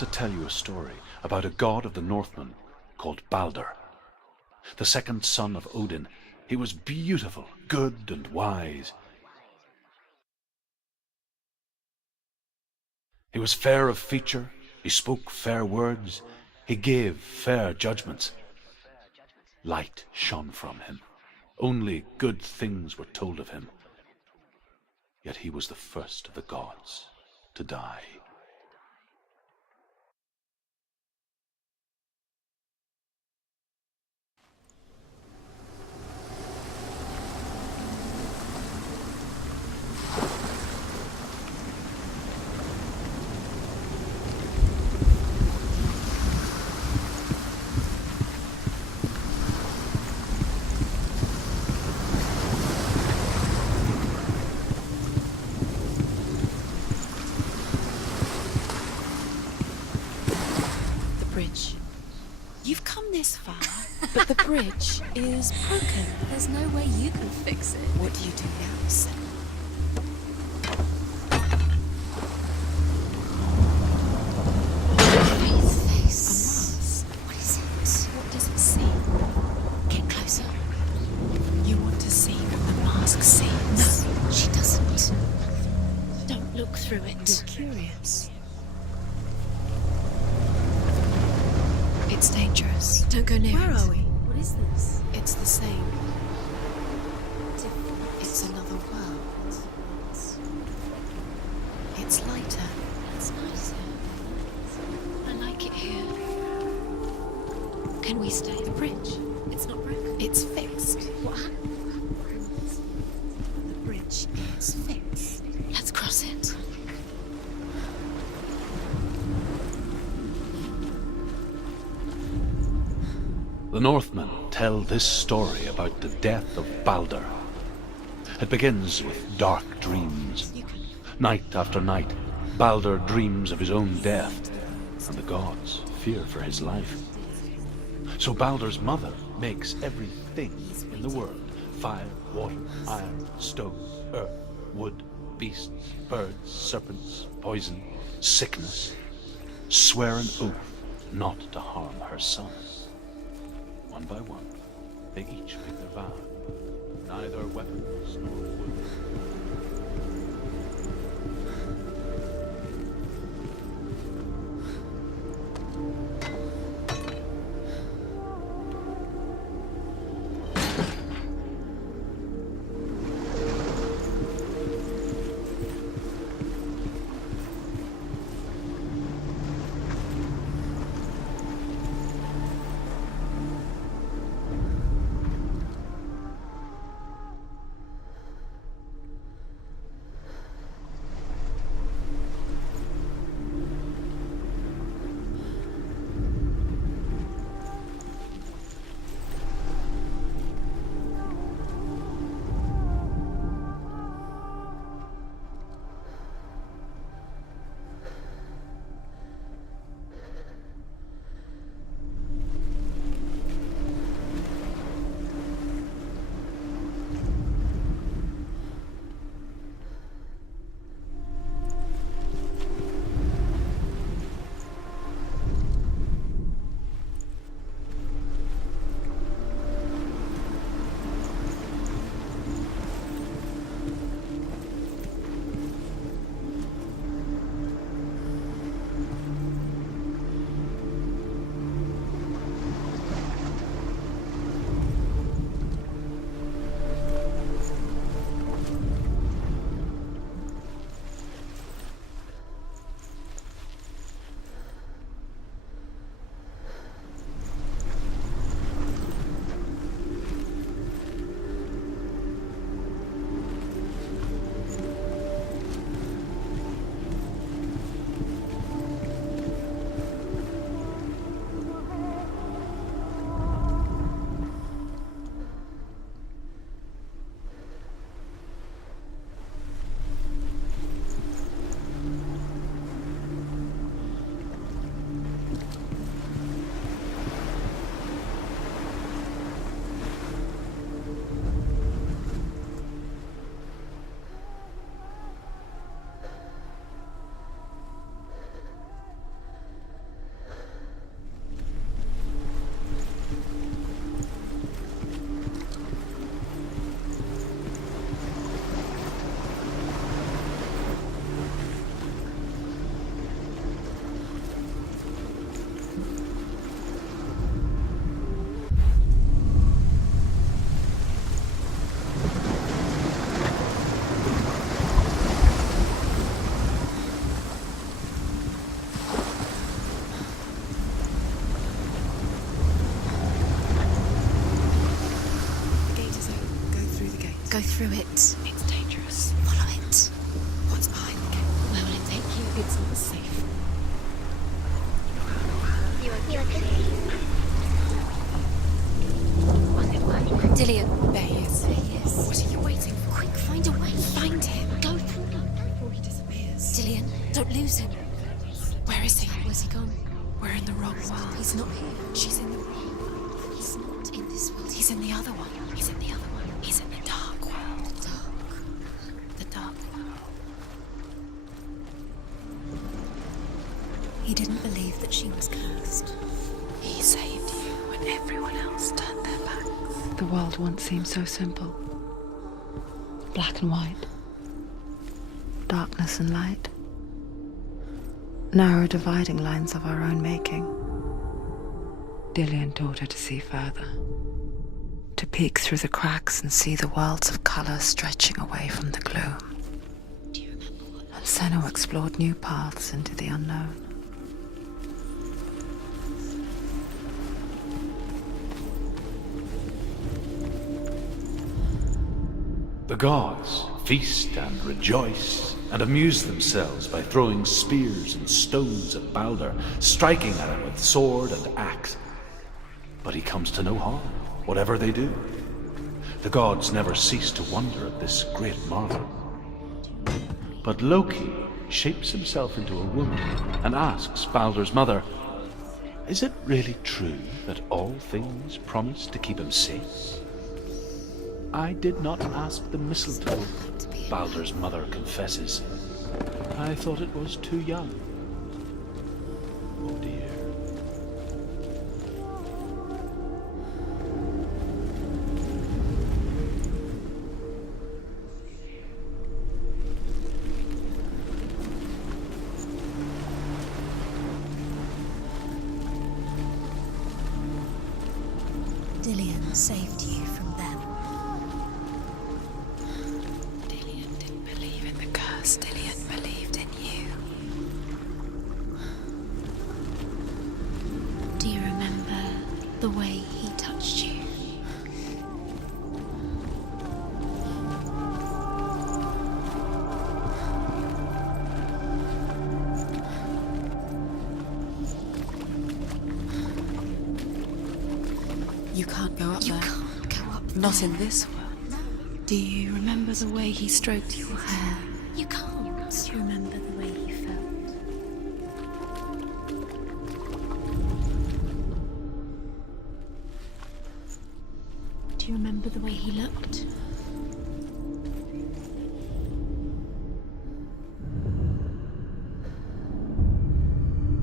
to tell you a story about a god of the Northmen called Balder. The second son of Odin, he was beautiful, good and wise. He was fair of feature, he spoke fair words, he gave fair judgments. Light shone from him. Only good things were told of him. Yet he was the first of the gods to die. You've come this far, but the bridge is broken. There's no way you can fix it. What do you do now, Sam? Face. What is it? What does it see? Get closer. You want to see what the mask sees? No, she doesn't. Don't look through it. You're curious. It's dangerous. Don't go near Where it. are we? What is this? It's the same. Different. It's another world. It's lighter. It's nicer. I like it here. Can we stay? The bridge. It's not broken. It's fixed. What happened? The bridge is fixed. Let's cross it. The Northmen tell this story about the death of Balder. It begins with dark dreams. Night after night, Balder dreams of his own death, and the gods fear for his life. So Balder's mother makes everything in the world: fire, water, iron, stone, earth, wood, beasts, birds, serpents, poison, sickness, swear an oath not to harm her son. One by one, they each make their vow. Neither weapons nor wood. through it. It's dangerous. Follow it. What's behind the gate? Where will it take you? It's not safe. Dillian. There he is. There he is. What are you waiting for? Quick, find a way. Find him. Go through. Before he disappears. Dillian, don't lose him. Where is he? Where's he gone? We're in the wrong world. He's not here. She's in the wrong. He's not in this world. He's in the other one. He's in the other one. He's in the dark world. Dark. The dark world. He didn't believe that she was cursed. He saved you when everyone else turned their backs. The world once seemed so simple. Black and white. Darkness and light. Narrow dividing lines of our own making. Dillian taught her to see further. To peek through the cracks and see the worlds of colour stretching away from the gloom. Do you remember what? And Senna explored new paths into the unknown. The gods feast and rejoice and amuse themselves by throwing spears and stones at Balder, striking at him with sword and axe. But he comes to no harm, whatever they do. The gods never cease to wonder at this great marvel. But Loki shapes himself into a woman and asks Balder's mother, "Is it really true that all things promise to keep him safe?" "I did not ask the mistletoe," Balder's mother confesses. "I thought it was too young." Oh dear. Dillian saved you from them. Dillian didn't believe in the curse. Dillian believed in you. Do you remember the way he touched you? You can't go up You there. can't go up Not there. in this world. Do you remember the way he stroked your hair? You can't. Do you remember the way he felt? Do you remember the way he looked?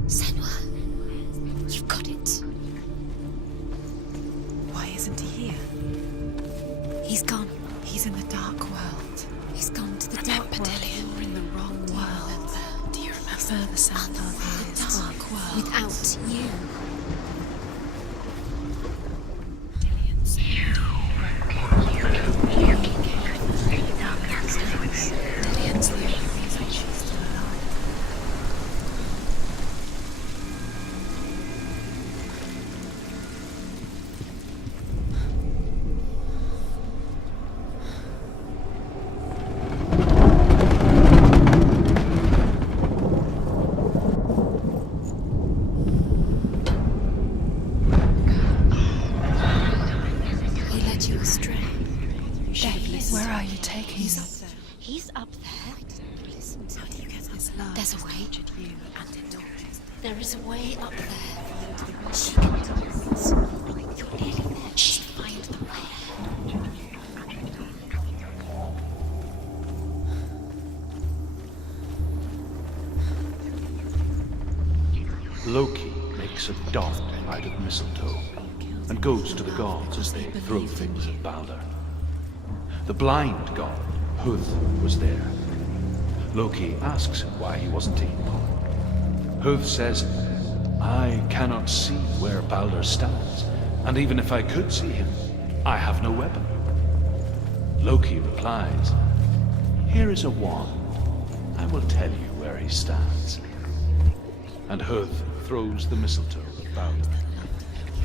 Senwa, you've got it. Why isn't he here? He's gone. He's in the dark world. He's gone to the Remember, dark world. Dillian, we're in the wrong world. Do you remember the sound of The his dark world. Without you. Dillian's Dillian's the only reason she's still alive. He led you astray. You should have There he is. listened. Where are you taking He's me? up there. He's up there. I didn't listen to How do you him. get this love? There's a way. Tortured you and it tortures. There is a way up there. She can do it. You're nearly there. Just find the way. Loki makes a dart out of mistletoe and goes to the gods as they throw things at Balder. The blind god, Huth, was there. Loki asks him why he wasn't taken part. Huth says, "I cannot see where Balder stands, and even if I could see him, I have no weapon." Loki replies, "Here is a wand. I will tell you where he stands." And Huth throws the mistletoe at Balder.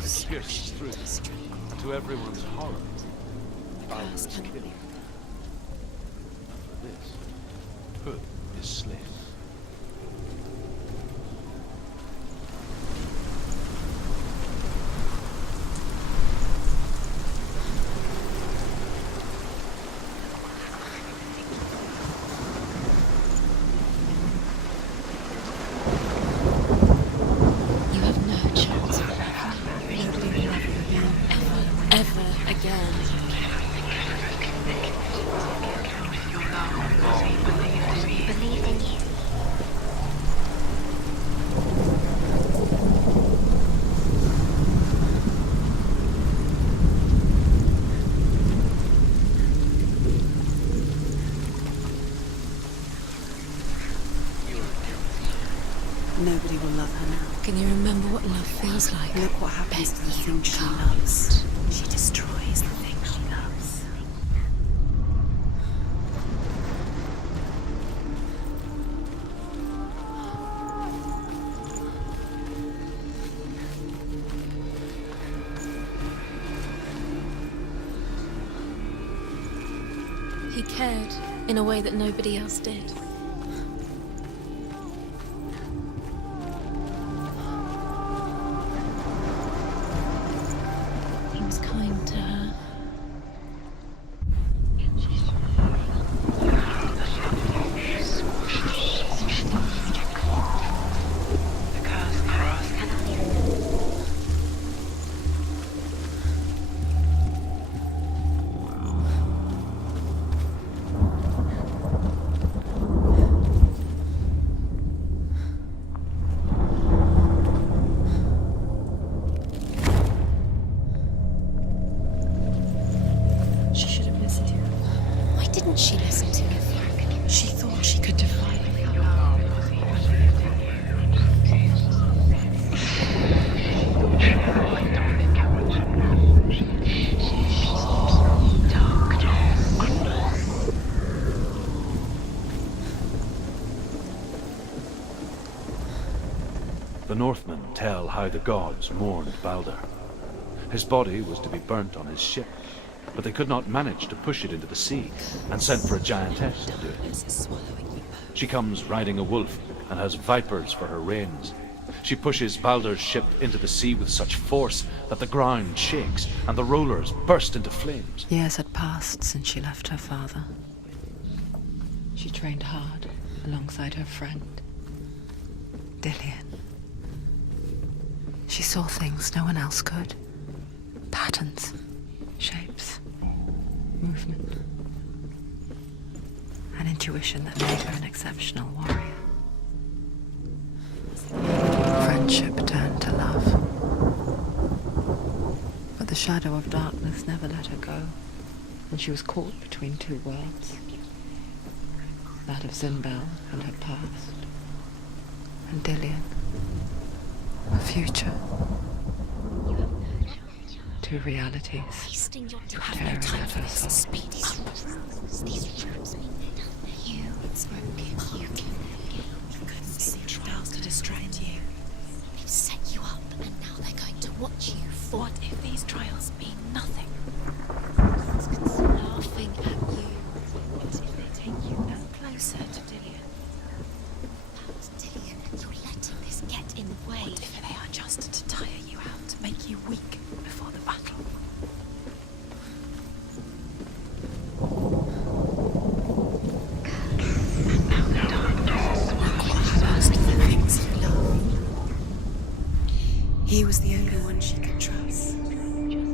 It pierces through, and to everyone's horror, Balder is killed. this. Hood is slit. You have no chance forever. Nobody will love you again. Ever again. Believe in you. Nobody will love her now. Can you remember what love feels like? Look what happens to the Bet thing you she can't. loves. She destroys the thing she loves. He cared in a way that nobody else did. He was kind to her. She should have listened to you. Why didn't she listen to him? She thought she could defy him. The Northmen tell how the gods mourned Balder. His body was to be burnt on his ship, but they could not manage to push it into the sea, and sent for a giantess to do it. She comes riding a wolf and has vipers for her reins. She pushes Balder's ship into the sea with such force that the ground shakes and the rollers burst into flames. Years had passed since she left her father. She trained hard alongside her friend, Dillian. She saw things no one else could. Patterns, shapes, movement. An intuition that made her an exceptional warrior. Friendship turned to love. But the shadow of darkness never let her go, and she was caught between two worlds. That of Zimbel and her past, and Dillian, her future. Two realities. Wasting your time. Tearing No time at for her this. soul. Speed up. These rooms mean nothing. You spoke. You can. You couldn't see trials to distract you. They've set you up, and now they're going to watch you fall. What if these trials mean nothing? Laughing at you. What if they take you that closer to Dillian? That's Dillian, and you're letting this get in the way. What if they are just to tire you out, to make you weak before the battle? Lost the things you love. He was the only one she could trust.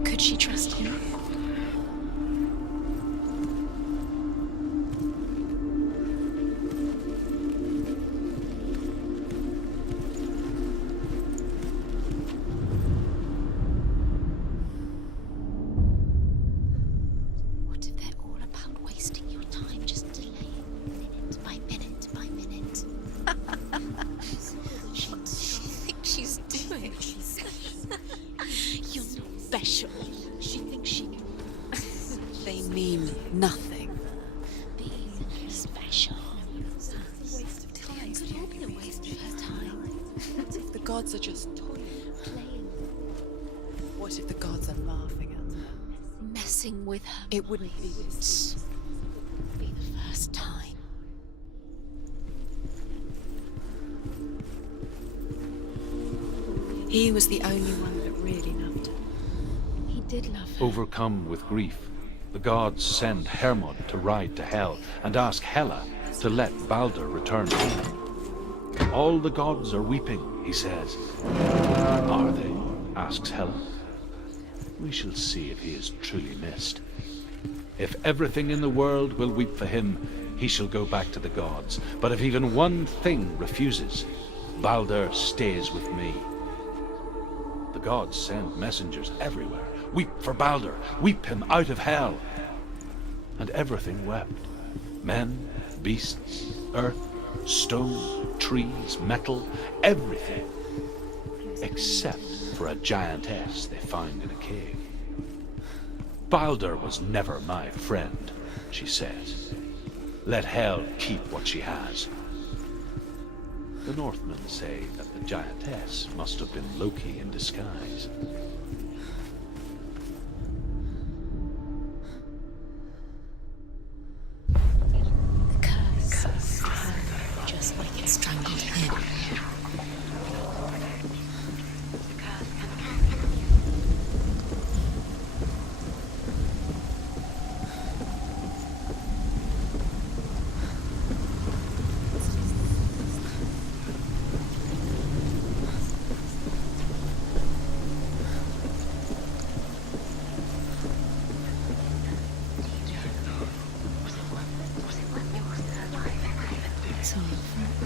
Could she trust him? What if they're all about wasting your time, just delaying minute by minute by minute? She thinks she's doing. You're not special. She thinks she can. They mean nothing. Being special. It could all be a waste of her time. What if the gods are just toying? Playing, What if the gods are laughing at her? messing with her. It wouldn't be this. Be the first time. He was the only one that really loved her. He did love her. Overcome with grief, the gods send Hermod to ride to Hell and ask Hela to let Balder return home. All the gods are weeping, he says. Are they? Asks Hela. We shall see if he is truly missed. If everything in the world will weep for him, he shall go back to the gods. But if even one thing refuses, Balder stays with me. The gods send messengers everywhere. Weep for Balder, weep him out of Hell. And everything wept. Men, beasts, earth, stone, trees, metal, everything. Except for a giantess they found in a cave. Balder was never my friend, she says. Let Hel keep what she has. The Northmen say that the giantess must have been Loki in disguise. The curse. Just like it strangled him. It's all your fault.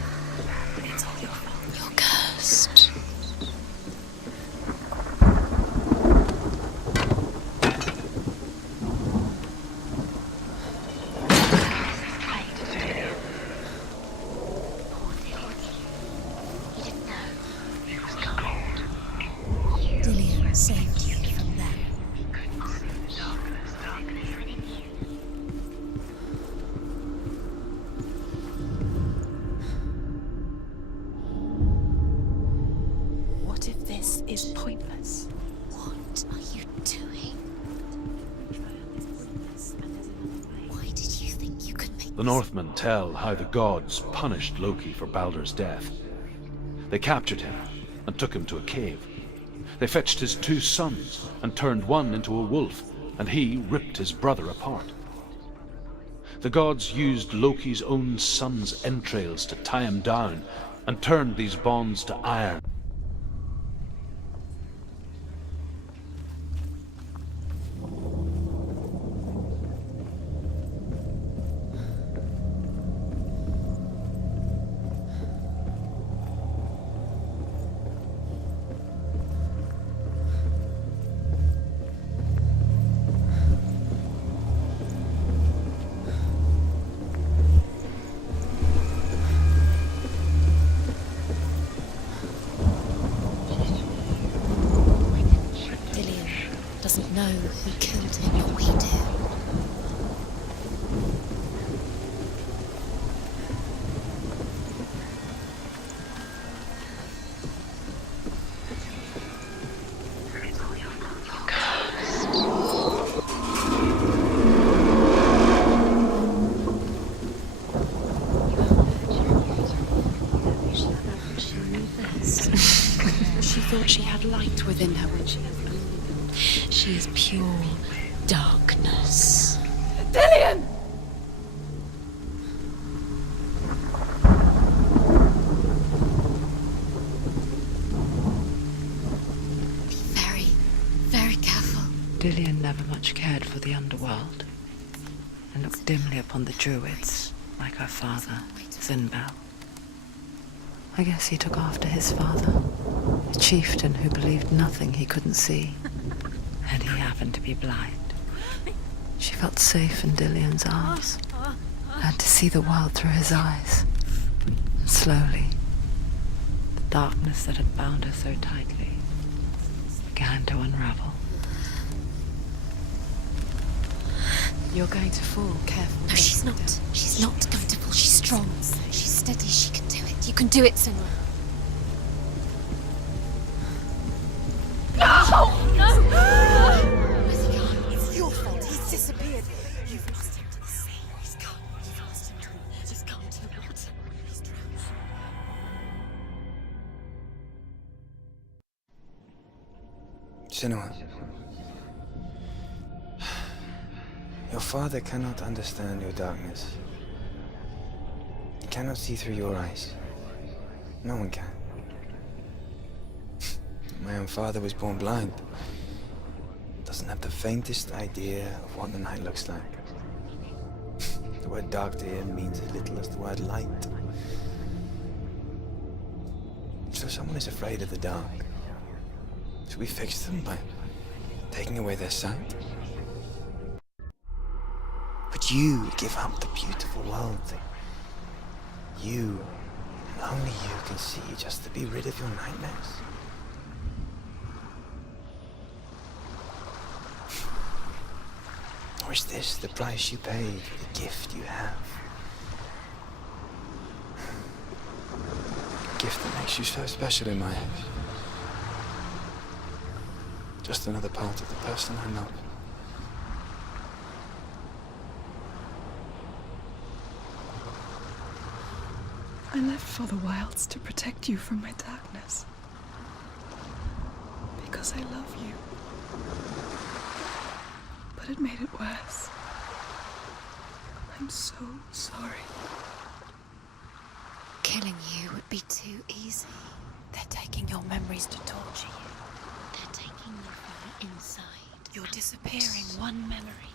It's all your fault. You're cursed. Dillion saved you from them. What if this is pointless? What are you doing? Why did you think you could make The Northmen tell how the gods punished Loki for Balder's death. They captured him and took him to a cave. They fetched his 2 sons and turned one into a wolf, and he ripped his brother apart. The gods used Loki's own son's entrails to tie him down and turned these bonds to iron. Dillion doesn't know who killed him, but we do. She thought she had light within her when she was She is pure darkness. Dillion! Be very, very careful. Dillion never much cared for the underworld and looked dimly upon the druids, like her father, Sinbel. I guess he took after his father, a chieftain who believed nothing he couldn't see, and he happened to be blind. She felt safe in Dillion's arms, and to see the world through his eyes. And slowly, the darkness that had bound her so tightly began to unravel. You're going to fall, careful. No, she's not. She's not going to fall. She's strong. She's steady. She can do it. You can do it, Senua. Where's he gone? It's your fault. He's disappeared. You've lost him to the sea. He's gone. You've lost him to the... He's gone to the water. He's drowned. Senua, your father cannot understand your darkness. He cannot see through your eyes. No one can. My own father was born blind. Doesn't have the faintest idea of what the night looks like. The word dark to him means as little as the word light. So someone is afraid of the dark. Should we fix them by taking away their sight? But you give up the beautiful world thing. You, and only you can see just to be rid of your nightmares. Or is this the price you pay for the gift you have? A gift that makes you so special in my eyes. Just another part of the person I love. I left for the wilds to protect you from my darkness. Because I love you. But it made it worse. I'm so sorry. Killing you would be too easy. They're taking your memories to torture you. They're taking you from inside. You're disappearing one memory